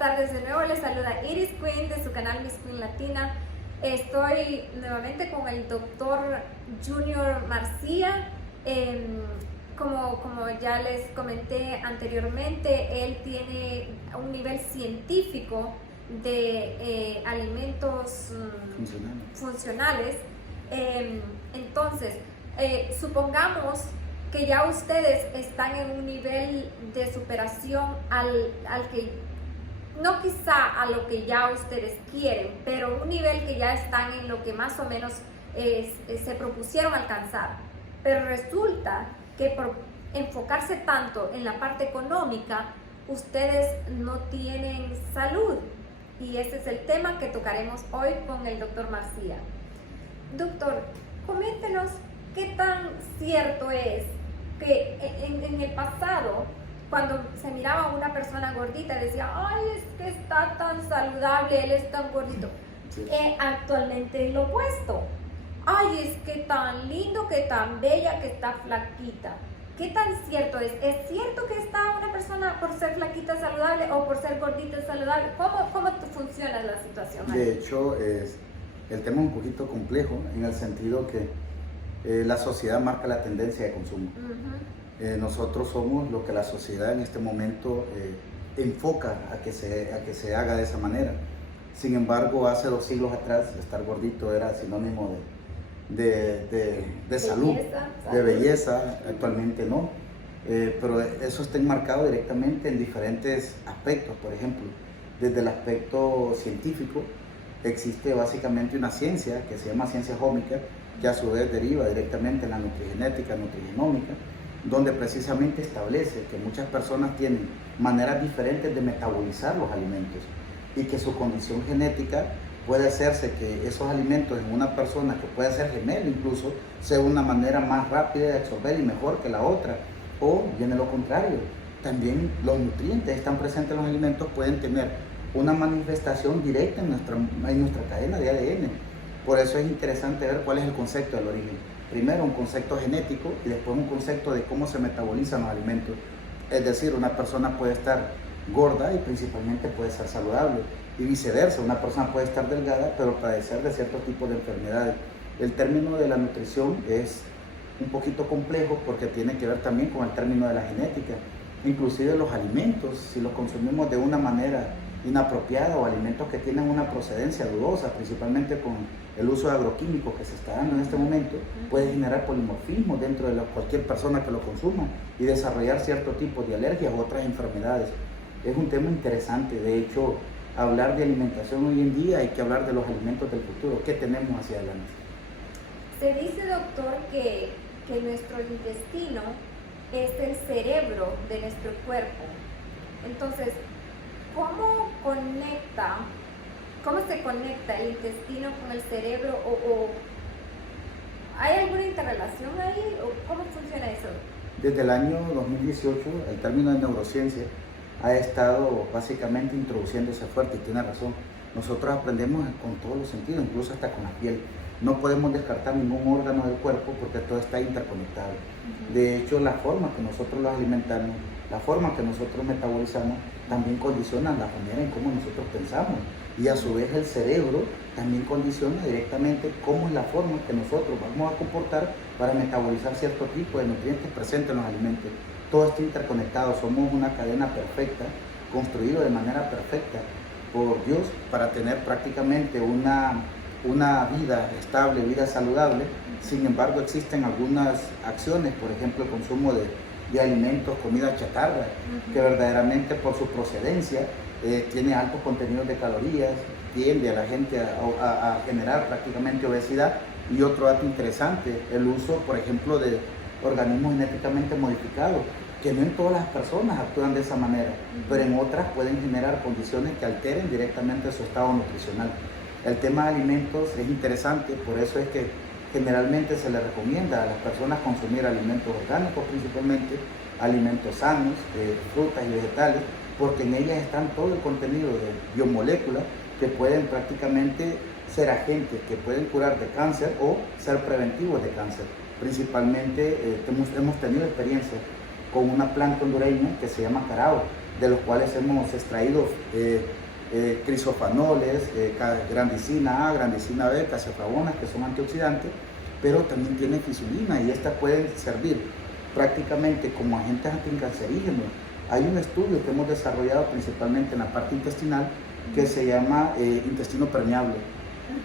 tardes de nuevo, les saluda Iris Queen de su canal Miss Queen Latina. Estoy nuevamente con el doctor Junior Marcía. Como ya les comenté anteriormente, él tiene un nivel científico de alimentos funcionales. Entonces, supongamos que ya ustedes están en un nivel de superación al que, no quizá a lo que ya ustedes quieren, pero un nivel que ya están en lo que más o menos se propusieron alcanzar. Pero resulta que por enfocarse tanto en la parte económica, ustedes no tienen salud. Y ese es el tema que tocaremos hoy con el doctor Marcía. Doctor, coméntenos qué tan cierto es que en el pasado, cuando se miraba a una persona gordita, decía, ay, es que está tan saludable, él es tan gordito. Sí. Actualmente es lo opuesto. Ay, es que tan lindo, que tan bella, que está flaquita. ¿Qué tan cierto es? ¿Es cierto que está una persona por ser flaquita saludable o por ser gordita saludable? ¿Cómo funciona la situación ahí? De hecho, el tema es un poquito complejo en el sentido que la sociedad marca la tendencia de consumo. Nosotros somos lo que la sociedad en este momento enfoca a que se haga de esa manera. Sin embargo, hace 2 siglos atrás, estar gordito era sinónimo de salud, de belleza. Actualmente no. Pero eso está enmarcado directamente en diferentes aspectos. Por ejemplo, desde el aspecto científico, existe básicamente una ciencia que se llama ciencia jómica, que a su vez deriva directamente en la nutrigenética, nutrigenómica, donde precisamente establece que muchas personas tienen maneras diferentes de metabolizar los alimentos y que su condición genética puede hacerse que esos alimentos en una persona que puede ser gemelo incluso sea una manera más rápida de absorber y mejor que la otra, o viene lo contrario. También los nutrientes están presentes en los alimentos, pueden tener una manifestación directa en nuestra cadena de ADN. Por eso es interesante ver cuál es el concepto del origen. Primero un concepto genético y después un concepto de cómo se metabolizan los alimentos. Es decir, una persona puede estar gorda y principalmente puede ser saludable, y viceversa, una persona puede estar delgada pero padecer de ciertos tipos de enfermedades. El término de la nutrición es un poquito complejo porque tiene que ver también con el término de la genética. Inclusive los alimentos, si los consumimos de una manera inapropiada o alimentos que tienen una procedencia dudosa, principalmente con el uso de agroquímicos que se está dando en este momento, puede generar polimorfismo dentro de cualquier persona que lo consuma y desarrollar cierto tipo de alergias u otras enfermedades. Es un tema interesante. De hecho, hablar de alimentación hoy en día hay que hablar de los alimentos del futuro. ¿Qué tenemos hacia adelante? Se dice, doctor, que nuestro intestino es el cerebro de nuestro cuerpo. Entonces, ¿cómo se conecta el intestino con el cerebro? ¿O hay alguna interrelación ahí? ¿O cómo funciona eso? Desde el año 2018, el término de neurociencia ha estado básicamente introduciéndose fuerte, y tiene razón. Nosotros aprendemos con todos los sentidos, incluso hasta con la piel. No podemos descartar ningún órgano del cuerpo porque todo está interconectado. De hecho, la forma que nosotros los alimentamos, la forma que nosotros metabolizamos, también condiciona la manera en cómo nosotros pensamos. Y a su vez el cerebro también condiciona directamente cómo es la forma que nosotros vamos a comportar para metabolizar cierto tipo de nutrientes presentes en los alimentos. Todo está interconectado, somos una cadena perfecta, construido de manera perfecta por Dios para tener prácticamente una vida estable, vida saludable. Sin embargo, existen algunas acciones, por ejemplo, el consumo de alimentos, comida chatarra, que verdaderamente por su procedencia tiene altos contenidos de calorías, tiende a la gente a generar prácticamente obesidad. Y otro dato interesante, el uso, por ejemplo, de organismos genéticamente modificados, que no en todas las personas actúan de esa manera, pero en otras pueden generar condiciones que alteren directamente su estado nutricional. El tema de alimentos es interesante, por eso es que generalmente se le recomienda a las personas consumir alimentos orgánicos, principalmente alimentos sanos, frutas y vegetales, porque en ellas están todo el contenido de biomoléculas que pueden prácticamente ser agentes que pueden curar de cáncer o ser preventivos de cáncer. Principalmente hemos tenido experiencia con una planta hondureña que se llama carao, de los cuales hemos extraído crisofanoles, grandicina A, grandicina B, caseoflavonas, que son antioxidantes, pero también tienen fisulina y estas pueden servir prácticamente como agentes anticancerígenos. Hay un estudio que hemos desarrollado principalmente en la parte intestinal que se llama intestino permeable.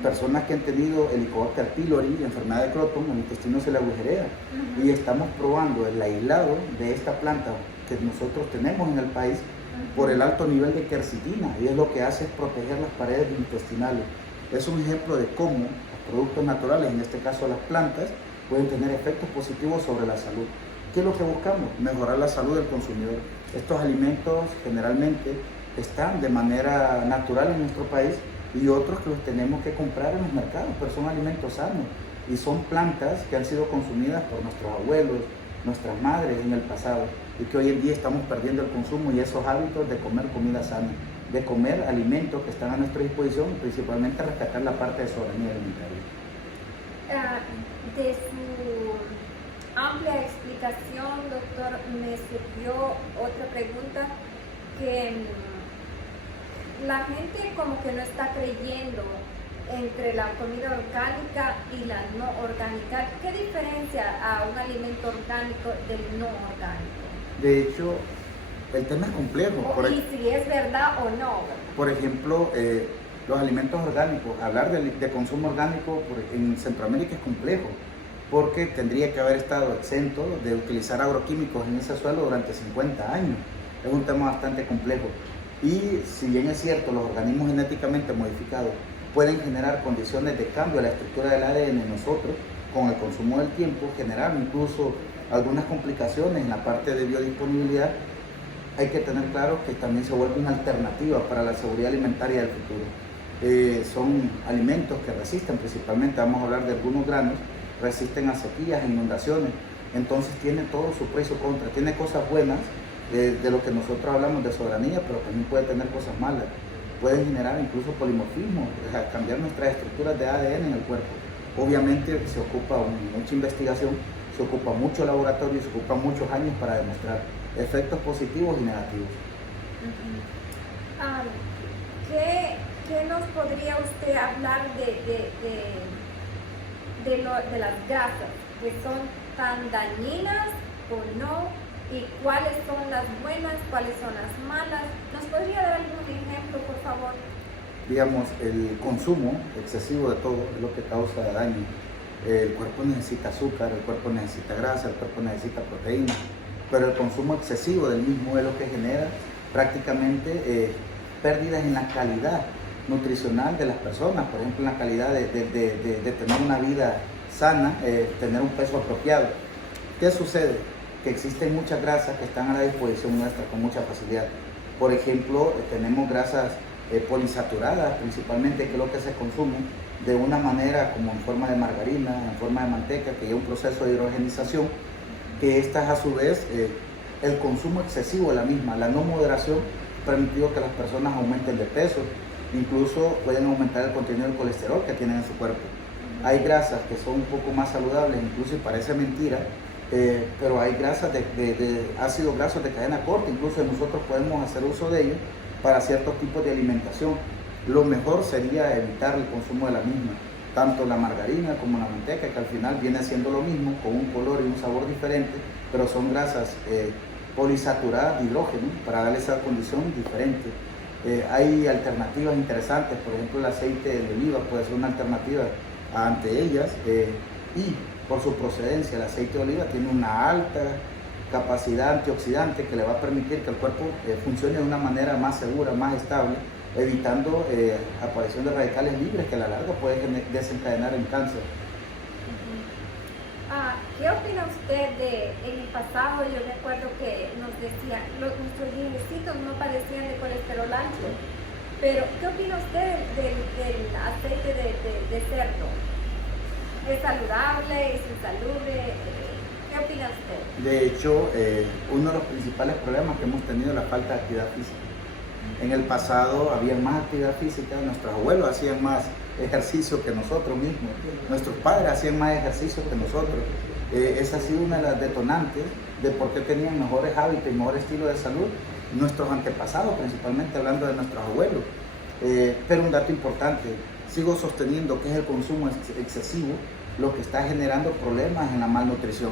Personas que han tenido Helicobacter pylori, enfermedad de Crohn, el intestino se le agujerea. Y estamos probando el aislado de esta planta que nosotros tenemos en el país por el alto nivel de quercetina, y es lo que hace es proteger las paredes intestinales. Es un ejemplo de cómo los productos naturales, en este caso las plantas, pueden tener efectos positivos sobre la salud. ¿Qué es lo que buscamos? Mejorar la salud del consumidor. Estos alimentos generalmente están de manera natural en nuestro país y otros que los tenemos que comprar en los mercados, pero son alimentos sanos y son plantas que han sido consumidas por nuestros abuelos, nuestras madres en el pasado, y que hoy en día estamos perdiendo el consumo y esos hábitos de comer comida sana, de comer alimentos que están a nuestra disposición, principalmente rescatar la parte de soberanía alimentaria. De su amplia explicación, doctor, me surgió otra pregunta que la gente como que no está creyendo entre la comida orgánica y la no orgánica. ¿Qué diferencia a un alimento orgánico del no orgánico? De hecho, el tema es complejo. Y si es verdad o no. Por ejemplo, los alimentos orgánicos, hablar de consumo orgánico en Centroamérica es complejo, porque tendría que haber estado exento de utilizar agroquímicos en ese suelo durante 50 años. Es un tema bastante complejo. Y si bien es cierto, los organismos genéticamente modificados pueden generar condiciones de cambio a la estructura del ADN en nosotros, con el consumo del tiempo, generar incluso algunas complicaciones en la parte de biodisponibilidad, hay que tener claro que también se vuelve una alternativa para la seguridad alimentaria del futuro. Son alimentos que resisten, principalmente vamos a hablar de algunos granos, resisten a sequías, a inundaciones, entonces tiene todo su pro y su contra, tiene cosas buenas, de lo que nosotros hablamos de soberanía, pero también puede tener cosas malas, pueden generar incluso polimorfismo, cambiar nuestras estructuras de ADN en el cuerpo. Obviamente se ocupa mucha investigación, se ocupa mucho laboratorio, se ocupa muchos años para demostrar efectos positivos y negativos. ¿Qué nos podría usted hablar de las grasas, que son tan dañinas o no? ¿Y cuáles son las buenas, cuáles son las malas? ¿Nos podría dar algún ejemplo, por favor? Digamos, el consumo excesivo de todo es lo que causa daño. El cuerpo necesita azúcar, el cuerpo necesita grasa, el cuerpo necesita proteína, pero el consumo excesivo del mismo es lo que genera prácticamente pérdidas en la calidad nutricional de las personas, por ejemplo, en la calidad de tener una vida sana, tener un peso apropiado. ¿Qué sucede? Que existen muchas grasas que están a la disposición nuestra con mucha facilidad. Por ejemplo, tenemos grasas polisaturadas principalmente, que es lo que se consume de una manera como en forma de margarina, en forma de manteca, que lleva un proceso de hidrogenización, que estas a su vez, el consumo excesivo de la misma, la no moderación, ha permitido que las personas aumenten de peso, incluso pueden aumentar el contenido de colesterol que tienen en su cuerpo. Hay grasas que son un poco más saludables, incluso y parece mentira, pero hay grasas de ácidos grasos de cadena corta, incluso nosotros podemos hacer uso de ellos para ciertos tipos de alimentación. Lo mejor sería evitar el consumo de la misma, tanto la margarina como la manteca, que al final viene siendo lo mismo, con un color y un sabor diferente, pero son grasas polisaturadas de hidrógeno para darle esa condición diferente. Hay alternativas interesantes, por ejemplo el aceite de oliva puede ser una alternativa ante ellas, y por su procedencia el aceite de oliva tiene una alta capacidad antioxidante que le va a permitir que el cuerpo funcione de una manera más segura, más estable, evitando aparición de radicales libres que a la larga pueden desencadenar en cáncer. ¿Qué opina usted en el pasado? Yo recuerdo que nos decía, nuestros viejecitos no padecían de colesterol alto, pero ¿qué opina usted del aceite de cerdo? ¿Es saludable? ¿Es insalubre? ¿Qué opina usted? De hecho, uno de los principales problemas que hemos tenido es la falta de actividad física. En el pasado había más actividad física, nuestros abuelos hacían más ejercicio que nosotros mismos, nuestros padres hacían más ejercicio que nosotros. Esa ha sido una de las detonantes de por qué tenían mejores hábitos y mejor estilo de salud, nuestros antepasados, principalmente hablando de nuestros abuelos. Pero un dato importante, sigo sosteniendo que es el consumo excesivo lo que está generando problemas en la malnutrición.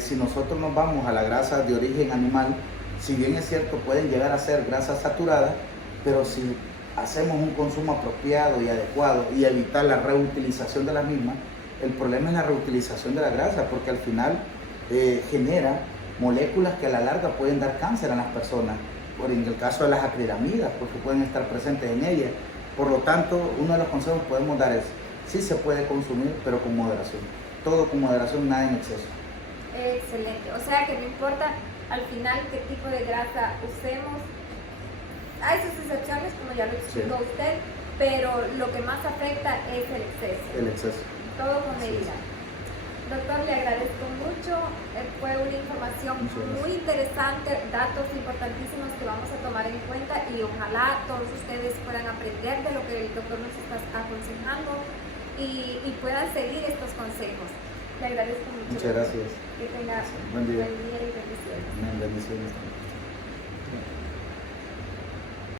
Si nosotros nos vamos a la grasa de origen animal, si bien es cierto pueden llegar a ser grasas saturadas, pero si hacemos un consumo apropiado y adecuado y evitar la reutilización de las mismas, el problema es la reutilización de la grasa, porque al final genera moléculas que a la larga pueden dar cáncer a las personas, en el caso de las acrilamidas, porque pueden estar presentes en ellas. Por lo tanto, uno de los consejos que podemos dar es, sí se puede consumir, pero con moderación. Todo con moderación, nada en exceso. Excelente, o sea que no importa al final qué tipo de grasa usemos, hay sus excepciones, como ya lo explicó usted, pero lo que más afecta es el exceso. El exceso. Todo con medida. Doctor, le agradezco mucho, fue una información muy interesante, datos importantísimos que vamos a tomar en cuenta y ojalá todos ustedes puedan aprender de lo que el doctor nos está aconsejando y puedan seguir estos consejos. Le agradezco mucho. Muchas gracias. Que tenga buen día y bendiciones. Bendiciones.